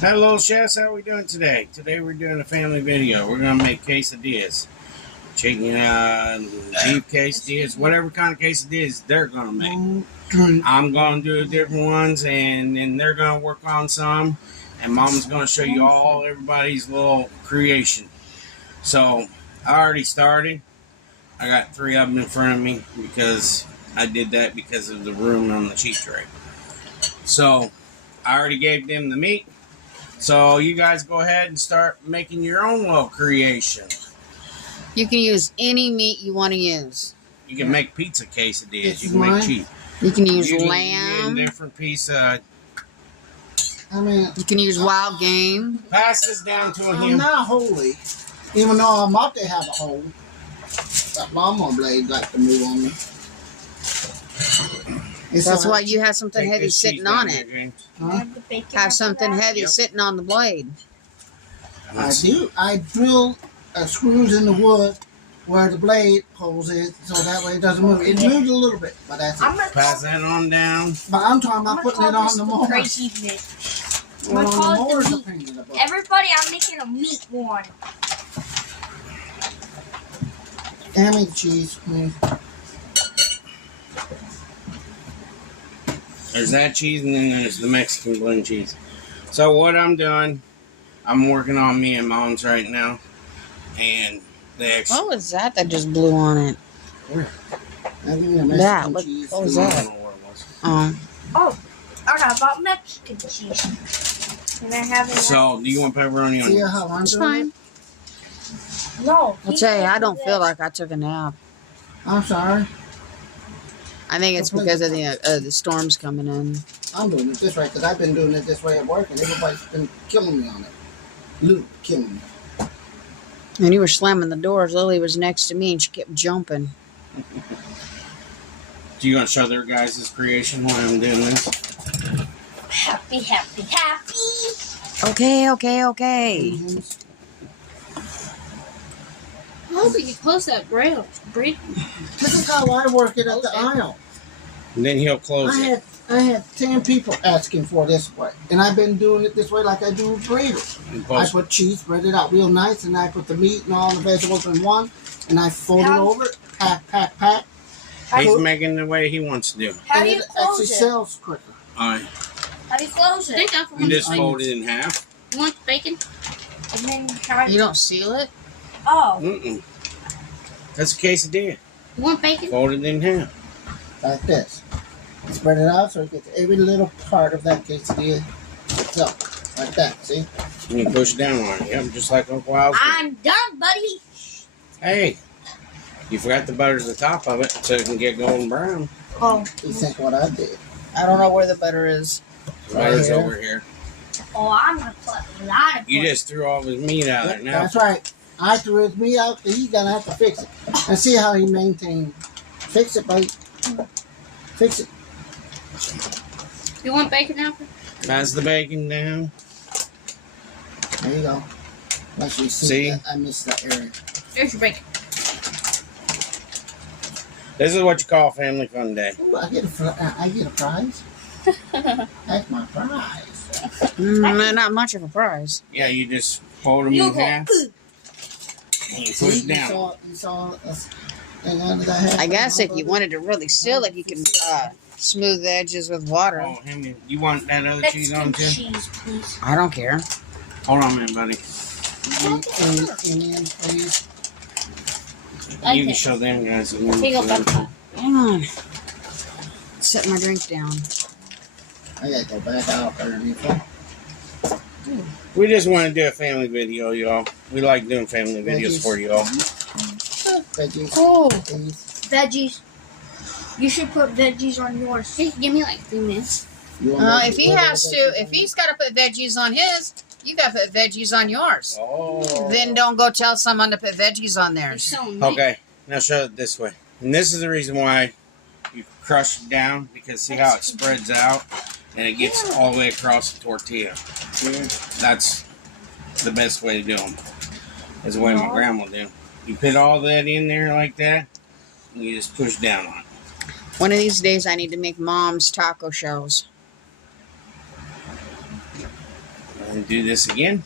Hello, chefs. How are we doing today? Today we're doing a family video. We're going to make quesadillas. Chicken, beef quesadillas, whatever kind of quesadillas they're going to make. I'm going to do different ones, and then they're going to work on some. And Mom's going to show you all everybody's little creation. So, I already started. I got 3 of them in front of me because I did that because of the room on the cheat tray. So, I already gave them the meat. So you guys go ahead and start making your own little creation. You can use any meat you want to use. You can make pizza quesadillas. You can make cheese. You can use You lamb. different piece. You can use wild game. Pass this down to him. I'm not holy, even though I'm up to have a hole. That lawnmower blade like to move on me. That's why you have something heavy sitting on it. Huh? Have something heavy sitting on the blade. I do. I drill screws in the wood where the blade holes is, so that way it doesn't move. It moves a little bit, but that's it. Pass that on down. But I'm talking about putting it on the mower. Crazy mix. Well, on the mower's a pain in the butt. Everybody, I'm making a meat one. Hand me the cheese, please. There's that cheese, and then there's the Mexican blend cheese. So what I'm doing, I'm working on me and Mom's right now, and the extra. What was that just blew on it? I think the Mexican That, cheese. what was I that? don't know what it was. Oh, I got about Mexican cheese. And I have it. So do you want pepperoni on See yours? how I'm It's doing fine. it? No. I'll tell you, I don't feel like I took a nap. I'm sorry. I think it's because of the storms coming in. I'm doing it this way because I've been doing it this way at work, and everybody's been killing me on it. Luke killing me. And you were slamming the doors. Lily was next to me, and she kept jumping. Do you want to show their guys' creation while I'm doing this? Happy, happy, happy. Okay. I hope you can close that braille. This is how I work it at the aisle. And then he'll close it. I had 10 people asking for this way, and I've been doing it this way like I do burritos. I put cheese, spread it out real nice, and I put the meat and all the vegetables in one, and I fold it over, pack. He's making the way he wants to do. How and do you it close actually it? sells quicker. Alright. How do you close it? You just fold it in half. You want bacon? And then how You don't seal it? Oh, Mm-mm. That's a quesadilla. you want bacon? Fold it in half. Like this. Spread it out so it gets every little part of that quesadilla. So, like that, see? And you push down on it. Yep, just like Uncle Al's. I'm done, buddy. Hey, you forgot to butter the top of it so it can get golden brown. Oh, You think what I did. I don't know where the butter is. The Right butter's here. over here. I'm gonna put a lot of You butter. just threw all his meat out there now. That's right. I threw his meat out, he's gonna have to fix it. And see how he maintained. Fix it, buddy. Fix it. You want bacon, Alfred? Pass the bacon down. There you go. Let you See? that I missed that area. There's your bacon. This is what you call family fun day. Ooh, I get a prize. That's my prize. Not much of a prize. Yeah, you just fold them You in go. half. And you push down. You saw a thing under that hat? I guess if you wanted to really seal it, you can smooth the edges with water. Oh, you want that other cheese on Mexican too? cheese, please. I don't care. Hold on a minute, buddy. Indian, please. You can show them guys. Here you go, buddy. Hang on. Set my drink down. I gotta go back out underneath it. We just want to do a family video, y'all. We like doing family videos Veggies. for y'all. Veggies, Oh, please. veggies. You should put veggies on yours. Give me like 3 minutes. You want If he veggies? has to, if he's got to put veggies on his, you got to put veggies on yours. Oh. Then don't go tell someone to put veggies on theirs. Okay, now show it this way. And this is the reason why you crush it down, because see how it spreads out and it gets all the way across the tortilla. That's the best way to do them. That's the way my grandma do. You put all that in there like that, and you just push down on it. One of these days, I need to make Mom's taco shells. And do this again.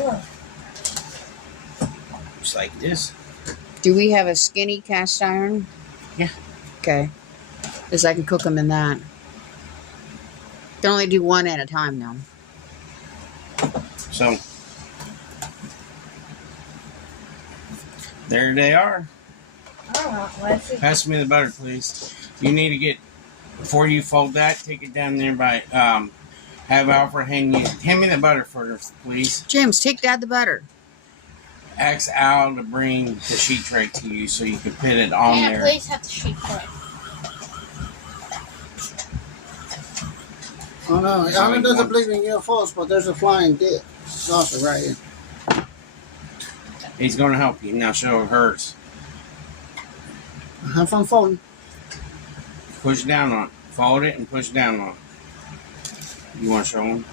Ugh. Just like this. Do we have a skinny cast iron? Yeah. Okay. Because I can cook them in that. Can only do one at a time now. So there they are. I don't know. Let's see. Pass me the butter, please. You need to get, before you fold that, take it down there by, have Alfred hand me the butter first, please. James, take Dad the butter. Ask Al to bring the sheet tray to you so you can put it on Yeah, there. please have the sheet tray. Oh no, Alan doesn't believe in UFOs, but there's a flying dick saucer right here. He's going to help you. Now show hers. Have fun folding. Push down on it. Fold it and push down on it. You want to show him?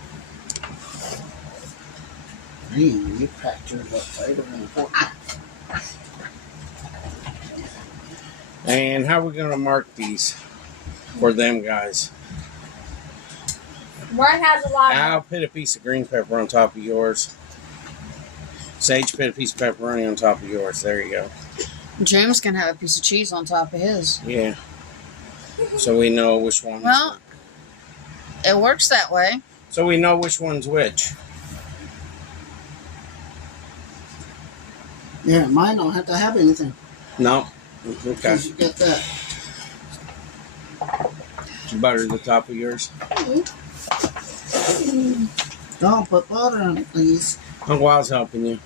Man, you packed yours up tighter than important. And how are we going to mark these for them guys? Mine has a lot I'll of. put a piece of green pepper on top of yours. Sage, put a piece of pepperoni on top of yours. There you go. James can have a piece of cheese on top of his. Yeah. So we know which one. Well, it works that way. So we know which one's which. Yeah, mine don't have to have anything. No. Okay. Because you get that. Butter the top of yours. Don't put butter on it, please. Uncle Wild's helping you.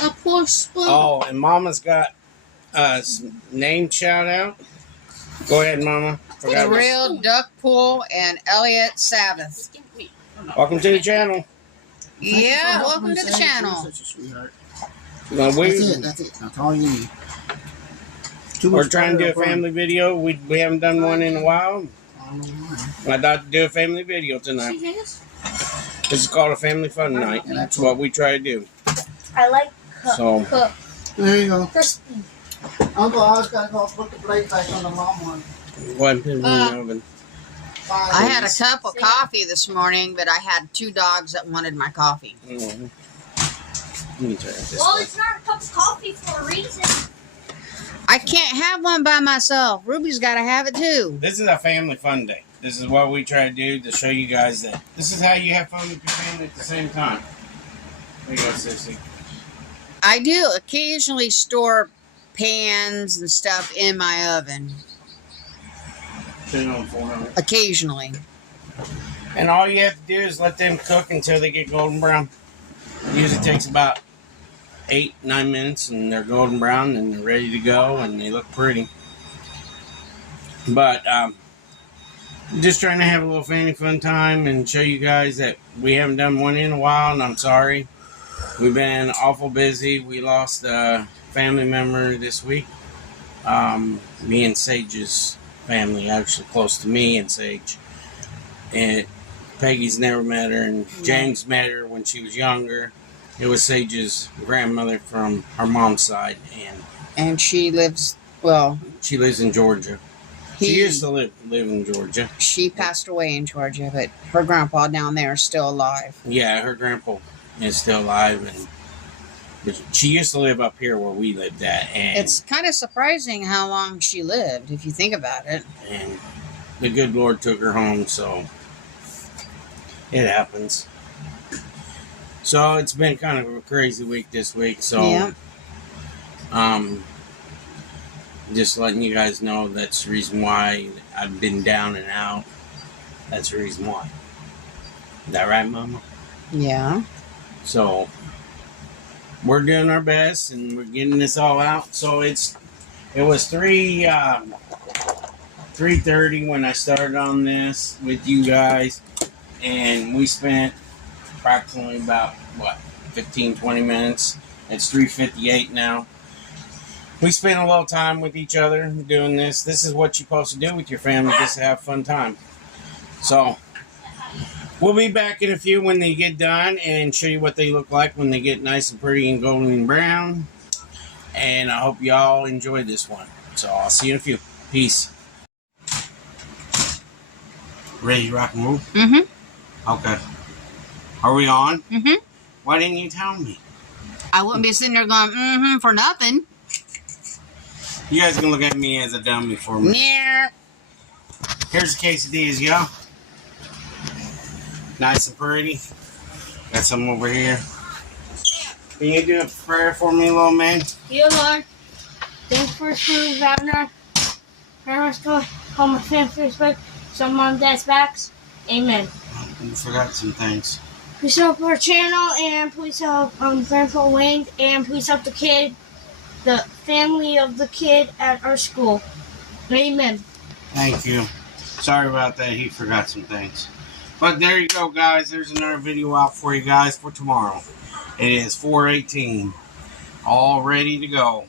A poor spoon. Oh, and Mama's got a name shout out. Go ahead, Mama. Forgot Real Duck Pool and Elliot Sabbath. Welcome to the channel. Yeah, welcome to the channel. Such a sweetheart. Now, That's it. That's all you need. we're trying to do a family video. We haven't done one in a while. I don't know why. I thought to do a family video tonight. This is called a family fun night. And that's what we try to do. I like So- cook. There you go. Crispy. Uncle, I was gonna go put the plate back on the mom one. Go ahead and put it in the oven. I had a cup of coffee this morning, but I had 2 dogs that wanted my coffee. Mm-hmm. Let me try this. Well, way. it's not a cup of coffee for a reason. I can't have one by myself. Ruby's got to have it too. This is a family fun day. This is what we try to do to show you guys that this is how you have fun with your family at the same time. There you go, Sissy. I do occasionally store pans and stuff in my oven. Put it on 400. Occasionally. And all you have to do is let them cook until they get golden brown. It usually takes about 8-9 minutes, and they're golden brown and they're ready to go and they look pretty. But just trying to have a little family fun time and show you guys that we haven't done one in a while, and I'm sorry. We've been awful busy. We lost a family member this week. Me and Sage's family, actually close to me and Sage. And Peggy's never met her, and James met her when she was younger. It was Sage's grandmother from her mom's side, And she lives, well, she lives in Georgia. She used to live in Georgia. She passed away in Georgia, but her grandpa down there is still alive. Yeah, her grandpa is still alive, but she used to live up here where we lived at, and It's kind of surprising how long she lived, if you think about it. and the good Lord took her home, so it happens. So it's been kind of a crazy week this week, so Yeah. just letting you guys know that's the reason why I've been down and out. That's the reason why. Is that right, Mama? Yeah. So we're doing our best and we're getting this all out. So it was 3:30 when I started on this with you guys, and we spent approximately about 15-20 minutes. It's 3:58 now. We spent a little time with each other doing this. This is what you're supposed to do with your family, just to have a fun time. So we'll be back in a few when they get done and show you what they look like when they get nice and pretty and golden and brown. And I hope y'all enjoy this one. So I'll see you in a few. Peace. Ready to rock and roll? Mm-hmm. Okay. Are we on? Mm-hmm. Why didn't you tell me? I wouldn't be sitting there going, mm-hmm, for nothing. You guys can look at me as a dummy for me. Yeah. Here's the quesadillas, y'all. Nice and pretty. Got some over here. Can you do a prayer for me, little man? Dear Lord, thanks for food, Governor. Parents go home with family, some mom and dad's backs. Amen. You forgot some things. Please help our channel, and please help Grandpa Wayne, and please help the family of the kid at our school. Amen. Thank you. Sorry about that. He forgot some things. But there you go, guys. There's another video out for you guys for tomorrow. It is 4:18. All ready to go.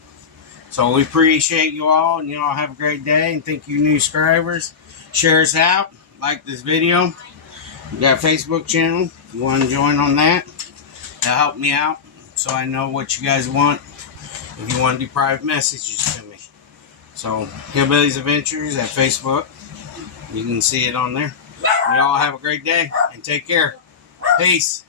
So we appreciate you all, and you all have a great day. And thank you, new subscribers. Share us out. Like this video. We got a Facebook channel. If you want to join on that, that'll help me out so I know what you guys want. If you want to do private messages to me. So, Hillbilly's Adventures at Facebook. You can see it on there. You all have a great day and take care. Peace.